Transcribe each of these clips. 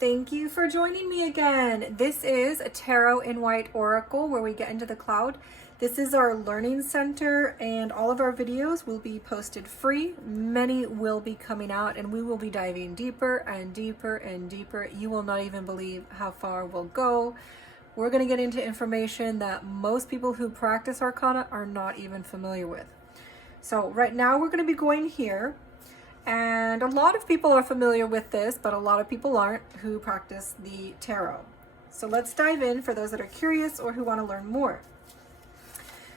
Thank you for joining me again. This is a Tarot in White Oracle where we get into the cloud. This is our learning center and all of our videos will be posted free. Many will be coming out and we will be diving deeper and deeper and deeper. You will not even believe how far we'll go. We're going to get into information that most people who practice Arcana are not even familiar with. So right now we're going to be going here. And a lot of people are familiar with this, but a lot of people aren't who practice the tarot. So let's dive in for those that are curious or who want to learn more.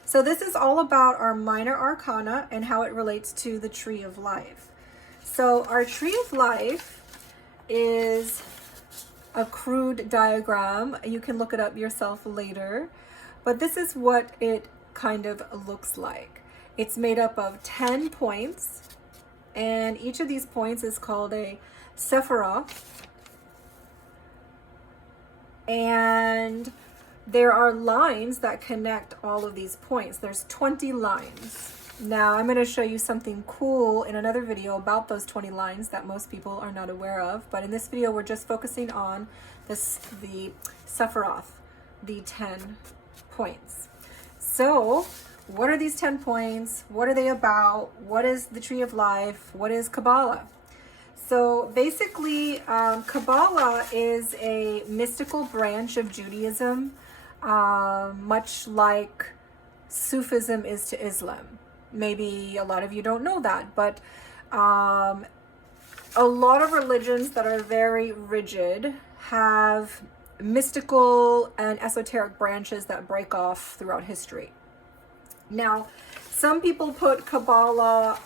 So this is all about our Minor Arcana and how it relates to the Tree of Life. So our Tree of Life is a crude diagram. You can look it up yourself later, but this is what it kind of looks like. It's made up of 10 points. And each of these points is called a Sephiroth. And there are lines that connect all of these points. There's 20 lines. Now I'm going to show you something cool in another video about those 20 lines that most people are not aware of. But in this video, we're just focusing on the Sephiroth, the 10 points. So what are these 10 points? What are they about? What is the Tree of Life? What is Kabbalah? So basically, Kabbalah is a mystical branch of Judaism, much like Sufism is to Islam. Maybe a lot of you don't know that, but a lot of religions that are very rigid have mystical and esoteric branches that break off throughout history. Now, some people put Kabbalah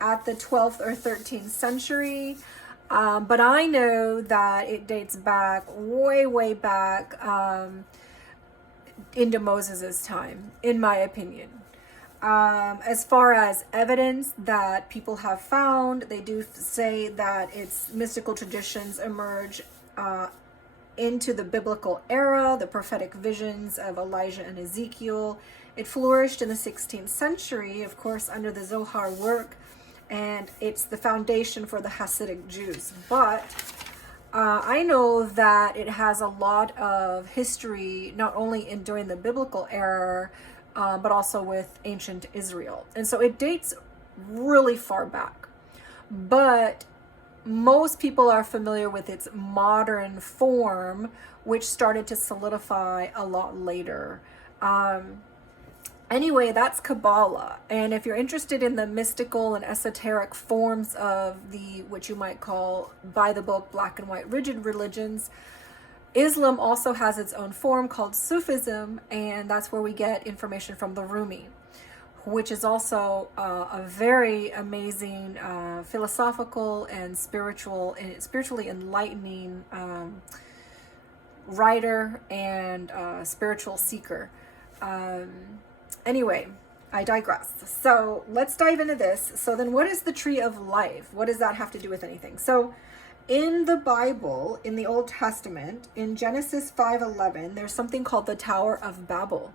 at the 12th or 13th century, but I know that it dates back way back into Moses's time, in my opinion. As far as evidence that people have found, they do say that its mystical traditions emerge into the biblical era, the prophetic visions of Elijah and Ezekiel. It flourished in the 16th century, of course, under the Zohar work, and it's the foundation for the Hasidic Jews. But I know that it has a lot of history, not only during the biblical era, but also with ancient Israel. And so it dates really far back. But most people are familiar with its modern form, which started to solidify a lot later. Anyway, that's Kabbalah. And if you're interested in the mystical and esoteric forms of the, what you might call by the book, black and white rigid religions, Islam also has its own form called Sufism, and that's where we get information from the Rumi, which is also a very amazing philosophical and spiritually enlightening writer and spiritual seeker. Anyway, I digress. So let's dive into this. So then what is the Tree of Life? What does that have to do with anything? So in the Bible, in the Old Testament, in Genesis 5:11, there's something called the Tower of Babel.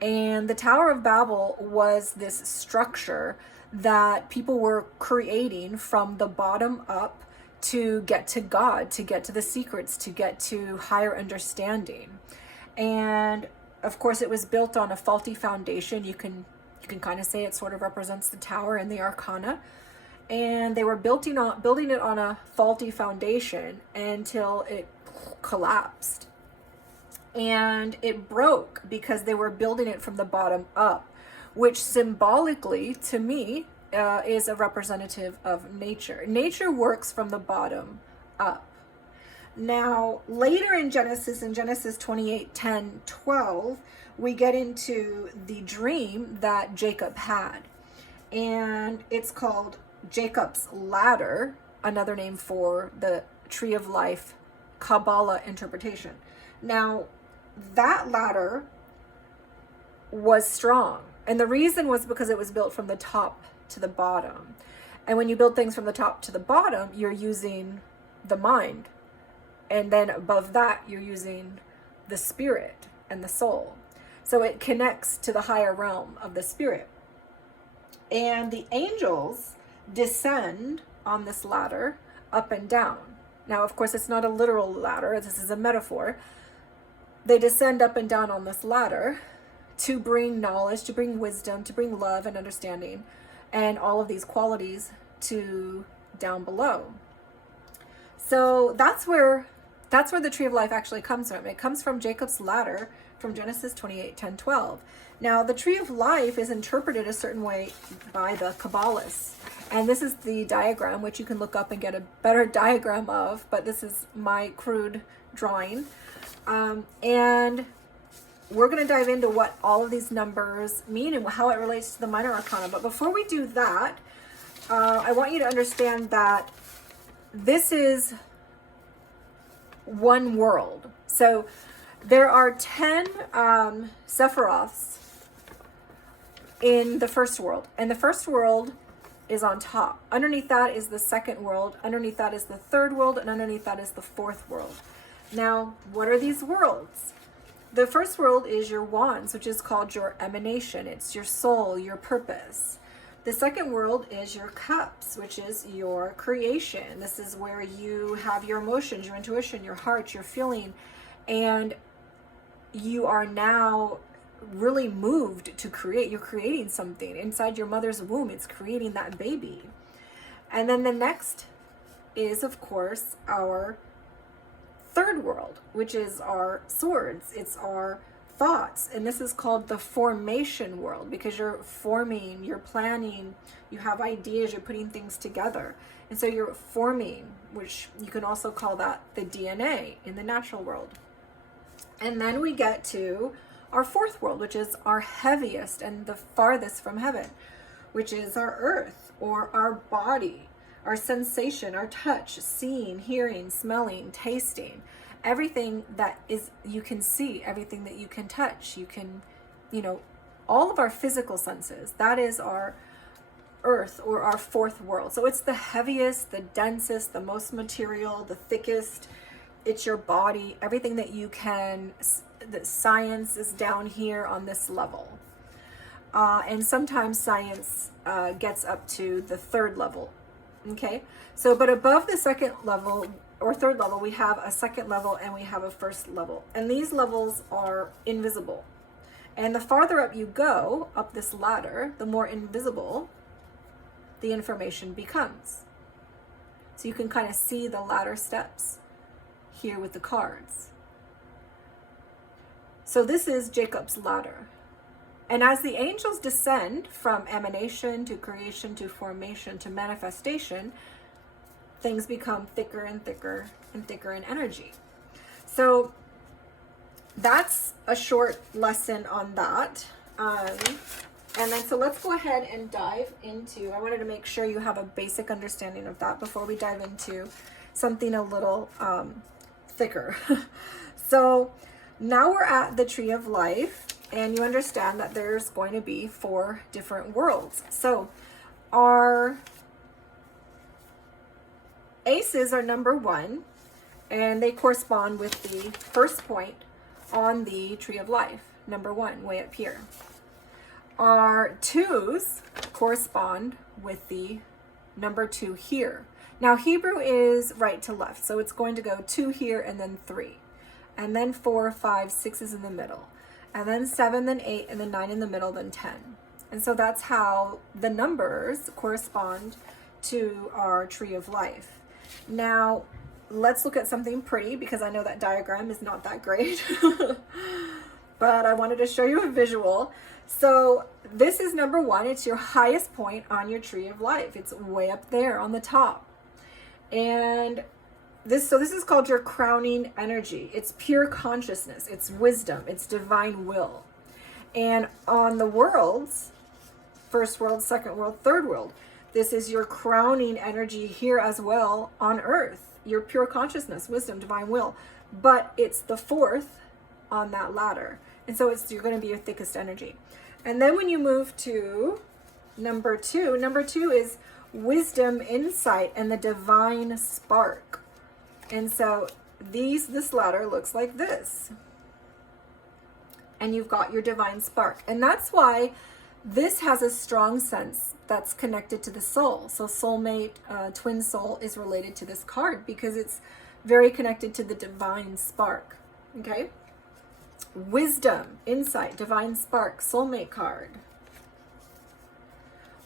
And the Tower of Babel was this structure that people were creating from the bottom up to get to God, to get to the secrets, to get to higher understanding. And of course, it was built on a faulty foundation. You can kind of say it sort of represents the tower in the Arcana. And they were building it on a faulty foundation until it collapsed. And it broke because they were building it from the bottom up, which symbolically, to me, is a representative of nature. Nature works from the bottom up. Now, later in Genesis 28:10-12, we get into the dream that Jacob had. And it's called Jacob's Ladder, another name for the Tree of Life Kabbalah interpretation. Now, that ladder was strong. And the reason was because it was built from the top to the bottom. And when you build things from the top to the bottom, you're using the mind. And then above that, you're using the spirit and the soul. So it connects to the higher realm of the spirit. And the angels descend on this ladder up and down. Now, of course, it's not a literal ladder. This is a metaphor. They descend up and down on this ladder to bring knowledge, to bring wisdom, to bring love and understanding, and all of these qualities to down below. So that's where the tree of life actually comes from. It comes from Jacob's ladder from Genesis 28:10-12. Now, the tree of life is interpreted a certain way by the Kabbalists. And this is the diagram, which you can look up and get a better diagram of, but this is my crude drawing. And we're going to dive into what all of these numbers mean and how it relates to the Minor Arcana. But before we do that, I want you to understand that this is one world. So there are 10 Sephiroths in the first world. And the first world is on top. Underneath that is the second world. Underneath that is the third world. And underneath that is the fourth world. Now, what are these worlds? The first world is your wands, which is called your emanation. It's your soul, your purpose. The second world is your cups, which is your creation. This is where you have your emotions, your intuition, your heart, your feeling, and you are now really moved to create. You're creating something inside your mother's womb. It's creating that baby. And then the next is, of course, our third world, which is our swords. It's our thoughts. And this is called the formation world, because you're forming, you're planning, you have ideas, you're putting things together. And so you're forming, which you can also call that the DNA in the natural world. And then we get to our fourth world, which is our heaviest and the farthest from heaven, which is our earth, or our body, our sensation, our touch, seeing, hearing, smelling, tasting, everything that is you can see, everything that you can touch, you can, all of our physical senses. That is our earth, or our fourth world. So it's the heaviest, the densest, the most material, the thickest. It's your body, everything that you can, that science is down here on this level. And sometimes science gets up to the third level. Okay, so but above the second level or third level, we have a second level and we have a first level. And these levels are invisible. And the farther up you go, up this ladder, the more invisible the information becomes. So you can kind of see the ladder steps here with the cards. So this is Jacob's ladder. And as the angels descend from emanation to creation to formation to manifestation, things become thicker and thicker and thicker in energy. So that's a short lesson on that. And then so let's go ahead and dive into, I wanted to make sure you have a basic understanding of that before we dive into something a little thicker. So now we're at the tree of life. And you understand that there's going to be 4 different worlds. So our aces are number 1, and they correspond with the first point on the tree of life, number 1, way up here. Our 2s correspond with the number 2 here. Now Hebrew is right to left, so it's going to go 2 here and then 3. And then 4, 5, 6 is in the middle. And then 7, then 8, and then 9 in the middle, then 10. And so that's how the numbers correspond to our tree of life. Now, let's look at something pretty, because I know that diagram is not that great. But I wanted to show you a visual. So this is number 1. It's your highest point on your tree of life. It's way up there on the top. And this is called your crowning energy. It's pure consciousness. It's wisdom. It's divine will. And on the worlds, first world, second world, third world, this is your crowning energy here as well on earth. Your pure consciousness, wisdom, divine will. But it's the 4th on that ladder. And so you're going to be your thickest energy. And then when you move to number 2 is wisdom, insight, and the divine spark. And so this ladder looks like this. And you've got your divine spark. And that's why This has a strong sense that's connected to the soul. So soulmate, twin soul is related to this card because it's very connected to the divine spark. Okay? Wisdom, insight, divine spark, soulmate card.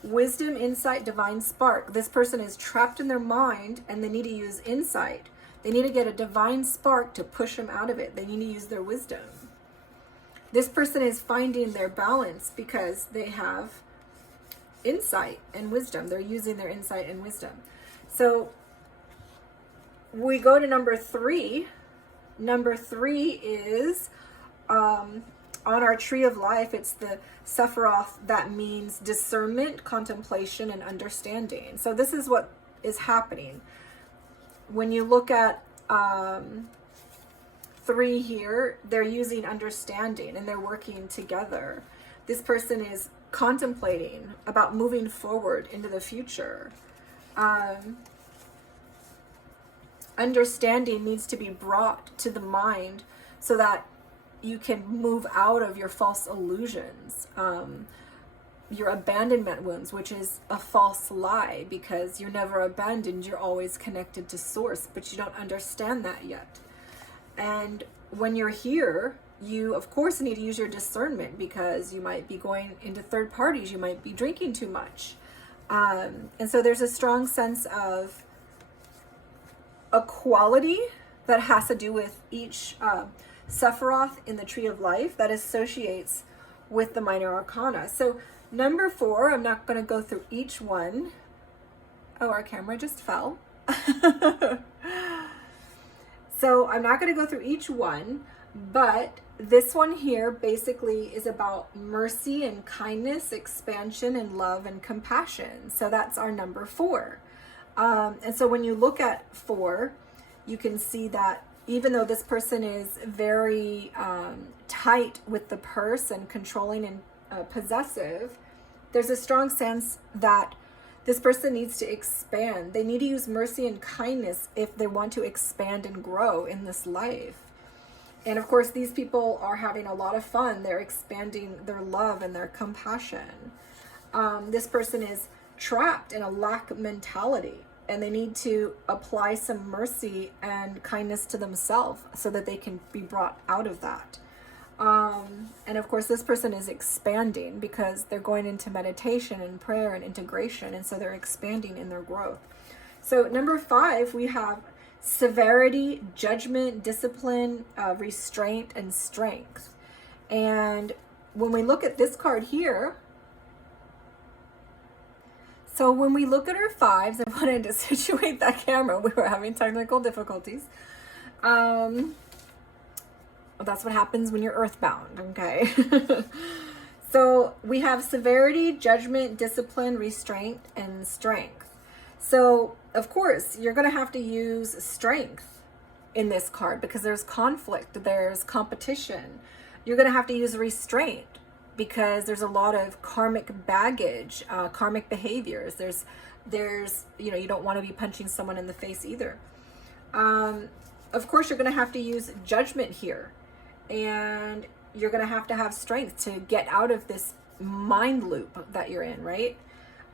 Wisdom, insight, divine spark. This person is trapped in their mind and they need to use insight. They need to get a divine spark to push them out of it. They need to use their wisdom. This person is finding their balance because they have insight and wisdom. They're using their insight and wisdom. So we go to number 3. Number 3 is on our tree of life. It's the Sephiroth. That means discernment, contemplation, and understanding. So this is what is happening. When you look at 3 here, they're using understanding and they're working together. This person is contemplating about moving forward into the future. Understanding needs to be brought to the mind so that you can move out of your false illusions, your abandonment wounds, which is a false lie because you're never abandoned. You're always connected to source, but you don't understand that yet. And when you're here, you of course need to use your discernment because you might be going into third parties. You might be drinking too much. And so there's a strong sense of equality that has to do with each Sephiroth in the tree of life that associates with the Minor Arcana. So number 4, I'm not going to go through each one. Oh, our camera just fell. So I'm not going to go through each one, but this one here basically is about mercy and kindness, expansion and love and compassion. So that's our number 4. And so when you look at 4, you can see that even though this person is very tight with the purse and controlling and possessive, there's a strong sense that this person needs to expand. They need to use mercy and kindness if they want to expand and grow in this life. And of course, these people are having a lot of fun. They're expanding their love and their compassion. This person is trapped in a lack mentality, and they need to apply some mercy and kindness to themselves so that they can be brought out of that. And of course, this person is expanding because they're going into meditation and prayer and integration, and so they're expanding in their growth. So number 5, we have severity, judgment, discipline, restraint, and strength. And when we look at this card here, so when we look at our 5s, I wanted to situate that camera. We were having technical difficulties. That's what happens when you're earthbound, okay? So we have severity, judgment, discipline, restraint, and strength. So, of course, you're going to have to use strength in this card because there's conflict, there's competition. You're going to have to use restraint because there's a lot of karmic baggage, karmic behaviors. There's you don't want to be punching someone in the face either. Of course, you're going to have to use judgment here. And you're going to have strength to get out of this mind loop that you're in, right?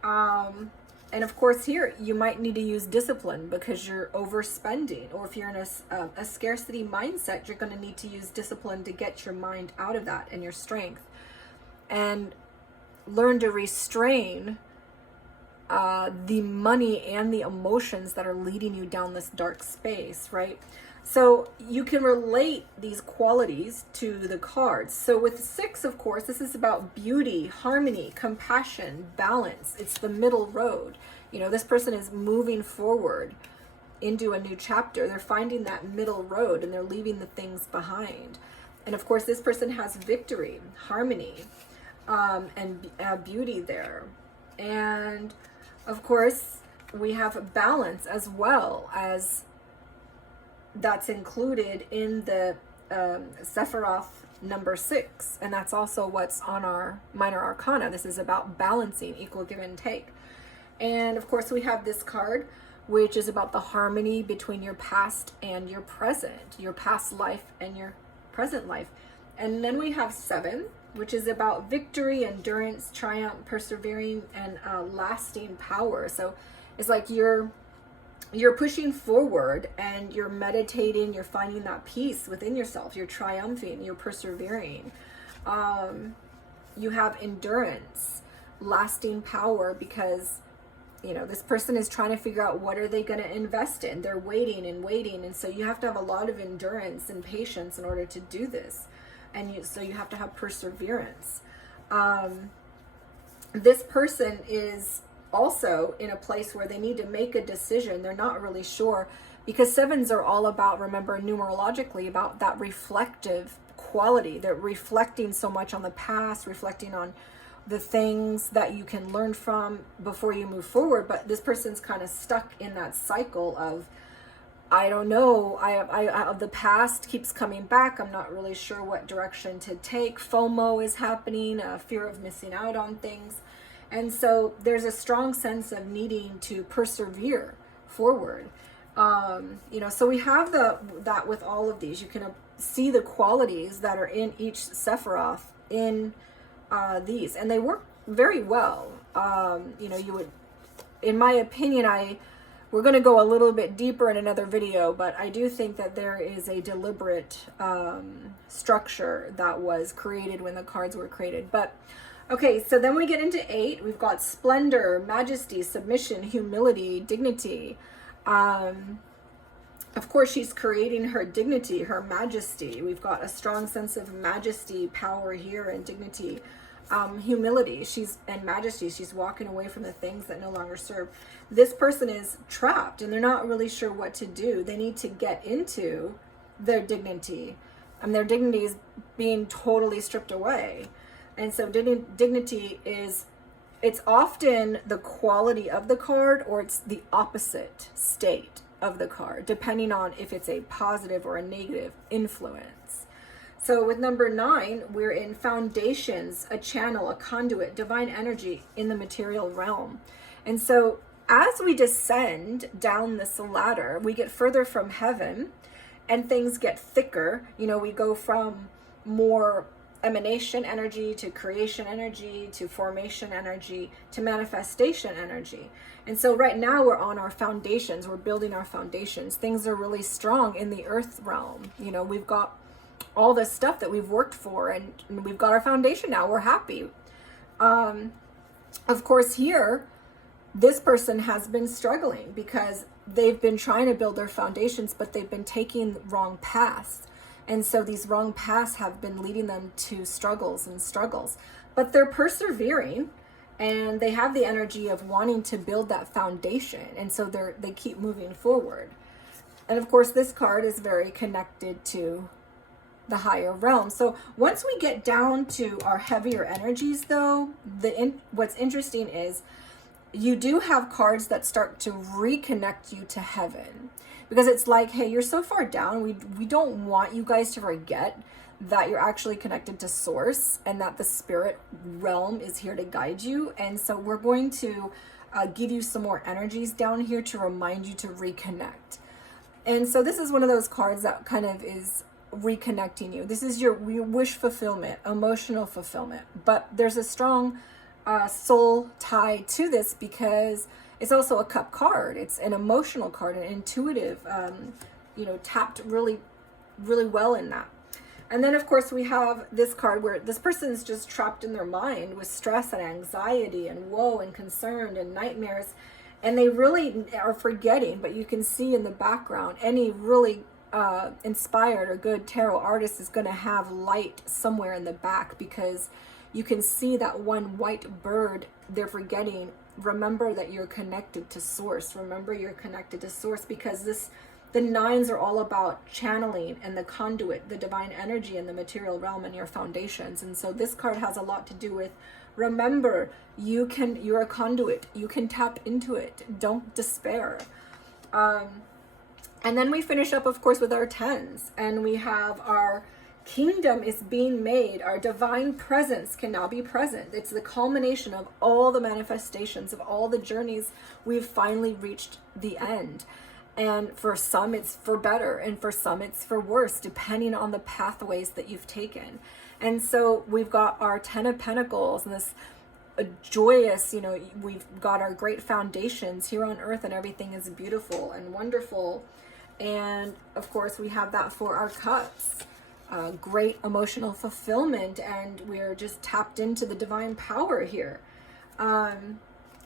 And of course here, you might need to use discipline because you're overspending. Or if you're in a scarcity mindset, you're going to need to use discipline to get your mind out of that and your strength. And learn to restrain the money and the emotions that are leading you down this dark space, right? So you can relate these qualities to the cards. So with 6, of course, this is about beauty, harmony, compassion, balance. It's the middle road. This person is moving forward into a new chapter. They're finding that middle road and they're leaving the things behind. And of course, this person has victory, harmony, and beauty there. And of course, we have balance as well as that's included in the Sephiroth number 6, and that's also what's on our Minor Arcana. This is about balancing, equal give and take. And of course, we have this card, which is about the harmony between your past and your present, your past life and your present life. And then we have 7, which is about victory, endurance, triumph, persevering, and lasting power. So it's like you're pushing forward and you're meditating, you're finding that peace within yourself, you're triumphing, you're persevering. You have endurance, lasting power, because this person is trying to figure out what are they going to invest in. They're waiting and waiting, and so you have to have a lot of endurance and patience in order to do this, and so you have to have perseverance. This person is also in a place where they need to make a decision. They're not really sure, because sevens are all about, remember, numerologically, about that reflective quality. They're reflecting so much on the past, reflecting on the things that you can learn from before you move forward. But this person's kind of stuck in that cycle of, I don't know, the past keeps coming back. I'm not really sure what direction to take. FOMO is happening, fear of missing out on things. And so there's a strong sense of needing to persevere forward. So we have that with all of these. You can see the qualities that are in each Sephiroth in these, and they work very well. You would, in my opinion, we're going to go a little bit deeper in another video, but I do think that there is a deliberate structure that was created when the cards were created. But okay, so then we get into 8. We've got splendor, majesty, submission, humility, dignity. Of course, she's creating her dignity, her majesty. We've got a strong sense of majesty, power here, and dignity. Humility, and majesty. She's walking away from the things that no longer serve. This person is trapped, and they're not really sure what to do. They need to get into their dignity, and their dignity is being totally stripped away. And so dignity is, it's often the quality of the card, or it's the opposite state of the card, depending on if it's a positive or a negative influence. So with number 9, we're in foundations, a channel, a conduit, divine energy in the material realm. And so as we descend down this ladder, we get further from heaven and things get thicker. We go from more emanation energy to creation energy to formation energy to manifestation energy. And so right now we're on our foundations. We're building our foundations. Things are really strong in the earth realm. We've got all this stuff that we've worked for, and we've got our foundation now. We're happy. Of course, here, this person has been struggling because they've been trying to build their foundations, but they've been taking wrong paths. And so these wrong paths have been leading them to struggles and struggles. But they're persevering, and they have the energy of wanting to build that foundation. And so they keep moving forward. And of course, this card is very connected to the higher realm. So once we get down to our heavier energies, though, what's interesting is you do have cards that start to reconnect you to heaven, because it's like, hey, you're so far down. We don't want you guys to forget that you're actually connected to source, and that the spirit realm is here to guide you. And so we're going to give you some more energies down here to remind you to reconnect. And so this is one of those cards that kind of is reconnecting you. This is your wish fulfillment, emotional fulfillment. But there's a strong soul tie to this, because it's also a cup card. It's an emotional card, an intuitive, tapped really, really well in that. And then, of course, we have this card where this person is just trapped in their mind with stress and anxiety and woe and concern and nightmares. And they really are forgetting, but you can see in the background, any really inspired or good tarot artist is going to have light somewhere in the back, because you can see that one white bird. They're forgetting. Remember that you're connected to source. Remember you're connected to source, because the 9s are all about channeling and the conduit, the divine energy in the material realm and your foundations. And so this card has a lot to do with, remember, you're a conduit. You can tap into it. Don't despair. And then we finish up, of course, with our 10s, and we have our kingdom is being made. Our divine presence can now be present. It's the culmination of all the manifestations, of all the journeys. We've finally reached the end. And for some, it's for better, and for some, it's for worse, depending on the pathways that you've taken. And so we've got our 10 of Pentacles and this joyous, we've got our great foundations here on earth, and everything is beautiful and wonderful. And of course, we have that for our cups. Great emotional fulfillment, and we're just tapped into the divine power here.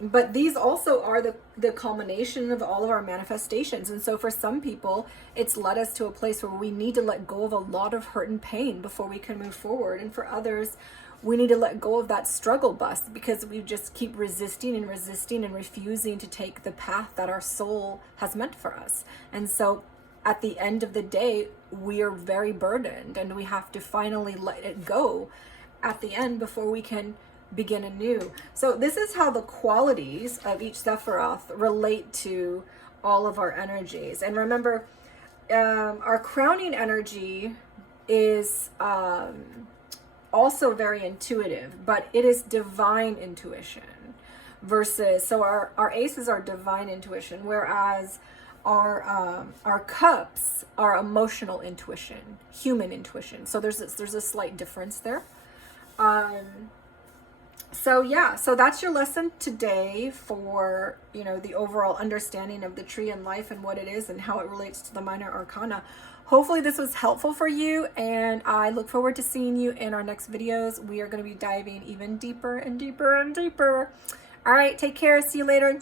But these also are the culmination of all of our manifestations. And so for some people, it's led us to a place where we need to let go of a lot of hurt and pain before we can move forward. And for others, we need to let go of that struggle bus because we just keep resisting and resisting and refusing to take the path that our soul has meant for us. And so at the end of the day, we are very burdened, and we have to finally let it go at the end before we can begin anew. So this is how the qualities of each Sephiroth relate to all of our energies. And remember, our crowning energy is also very intuitive, but it is divine intuition versus, so our aces are divine intuition, whereas our cups are emotional intuition, human intuition. So there's a slight difference there. So yeah, so that's your lesson today for, the overall understanding of the tree and life and what it is and how it relates to the minor arcana. Hopefully this was helpful for you, and I look forward to seeing you in our next videos. We are going to be diving even deeper and deeper and deeper. All right, take care. See you later.